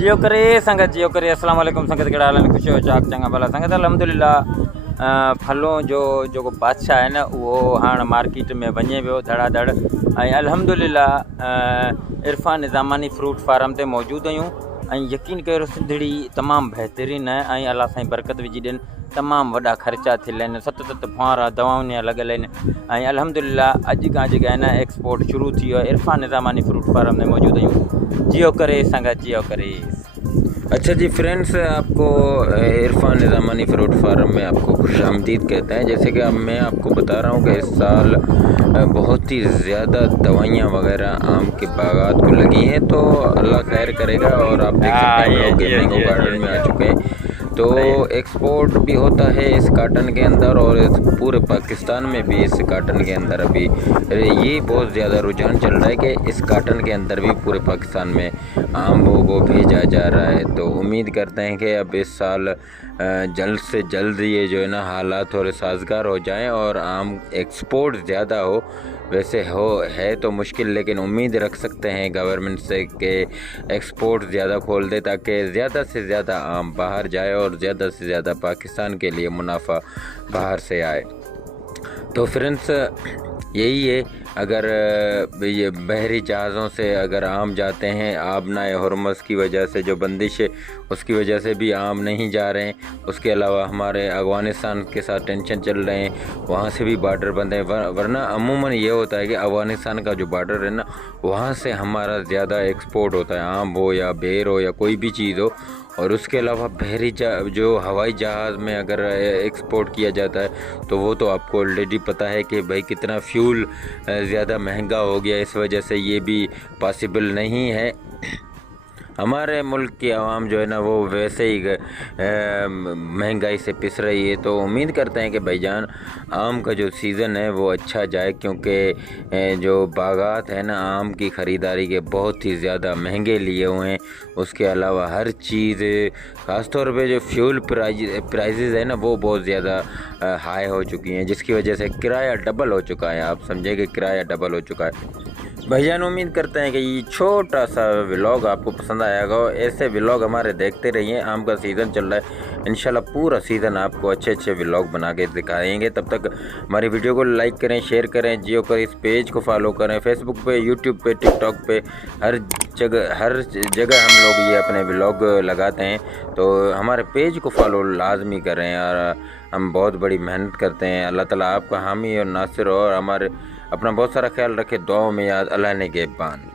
जियो करे संगत जियो करे अस्सलाम वालेकुम संगत कहिड़ा हाल आहिनि ख़ुशि चाक चङा भला संगत अल्हम्दुलिल्लाह फलों जो जेको बादशाह आहे न उहो हाणे मार्केट में वञे पियो धड़ाधड़ ऐं अल्हम्दुलिल्लाह इरफान ज़मानी फ्रूट फार्म ते मौजूदु आहियूं ऐं यकीन कयो सिंधड़ी तमामु बहितरीन आहे ऐं अलाह साईं बरकत विझी ॾियनि तमामु वॾा ख़र्चा थियल आहिनि 7 फुआरा दवाऊं या लॻल आहिनि ऐं अल्हम्दुलिल्लाह अॼु खां जेका आहे न एक्सपोर्ट शुरू थी वियो आहे इरफान ज़मानी फ्रूट फार्म में मौजूदु आहियूं जियो करे संगत जियो करे। अच्छा जी फ्रेंड्स, आपको इरफान ज़मानी फ्रूट फार्म में आपको खुश आमदीद कहते हैं। जैसे कि अब मैं आपको बता रहा हूँ कि इस साल बहुत ही ज़्यादा दवाइयाँ वगैरह आम के बागात को लगी हैं, तो अल्लाह खैर करेगा। और आप देख सकते हैं लोग मैंगो गार्डन में आ चुके हैं, तो एक्सपोर्ट भी होता है इस काटन के अंदर और इस पूरे पाकिस्तान में भी इस काटन के अंदर अभी ये बहुत ज़्यादा रुझान चल रहा है कि इस काटन के अंदर भी पूरे पाकिस्तान में आमों को भेजा जा रहा है। तो उम्मीद करते हैं कि अब इस साल जल्द से जल्द ये जो है ना हालात थोड़े साजगार हो जाएं और आम एक्सपोर्ट ज़्यादा हो। वैसे है तो मुश्किल, लेकिन उम्मीद रख सकते हैं गवर्नमेंट से कि एक्सपोर्ट ज़्यादा खोल दे ताकि ज़्यादा से ज़्यादा आम बाहर जाए और ज़्यादा से ज़्यादा पाकिस्तान के लिए मुनाफा बाहर से आए। तो फ्रेंड्स यही है, अगर ये बहरी जहाज़ों से अगर आम जाते हैं आबनाए हुरमस की वजह से जो बंदिश है उसकी वजह से भी आम नहीं जा रहे हैं। उसके अलावा हमारे अफ़गानिस्तान के साथ टेंशन चल रहे हैं, वहाँ से भी बार्डर बंद है। वरना अमूमन ये होता है कि अफ़गानिस्तान का जो बार्डर है ना वहाँ से हमारा ज़्यादा एक्सपोर्ट होता है, आम हो या बेर हो या कोई भी चीज़ हो। और उसके अलावा बहरी जो हवाई जहाज़ में अगर एक्सपोर्ट किया जाता है तो वो तो आपको ऑलरेडी पता है कि भाई कितना फ्यूल ज़्यादा महंगा हो गया, इस वजह से ये भी पॉसिबल नहीं है। हमारे मुल्क की आवाम जो है ना वो वैसे ही महंगाई से पिस रही है। तो उम्मीद करते हैं कि भाईजान आम का जो सीज़न है वो अच्छा जाए, क्योंकि जो बागात है ना आम की ख़रीदारी के बहुत ही ज़्यादा महंगे लिए हुए हैं। उसके अलावा हर चीज़ ख़ासतौर पे जो फ्यूल प्राइजेज़ है ना वो बहुत ज़्यादा हाई हो चुकी हैं, जिसकी वजह से किराया डबल हो चुका है। आप समझे कि किराया डबल हो चुका है। भाईजान उम्मीद करते हैं कि ये छोटा सा व्लॉग आपको पसंद आएगा। ऐसे व्लॉग हमारे देखते रहिए, आम का सीज़न चल रहा है, इंशाल्लाह पूरा सीज़न आपको अच्छे अच्छे व्लॉग बना के दिखाएंगे। तब तक हमारी वीडियो को लाइक करें, शेयर करें, जियो कर इस पेज को फॉलो करें, फेसबुक पे, यूट्यूब पे, टिकटॉक पे, हर जगह हम लोग ये अपने व्लॉग लगाते हैं। तो हमारे पेज को फॉलो लाजमी करें और हम बहुत बड़ी मेहनत करते हैं। अल्लाह ताला आपका हामी और नासिर और हमारे अपना बहुत सारा ख्याल रखे, दुआओं में याद, अल्लाह ने गेबान।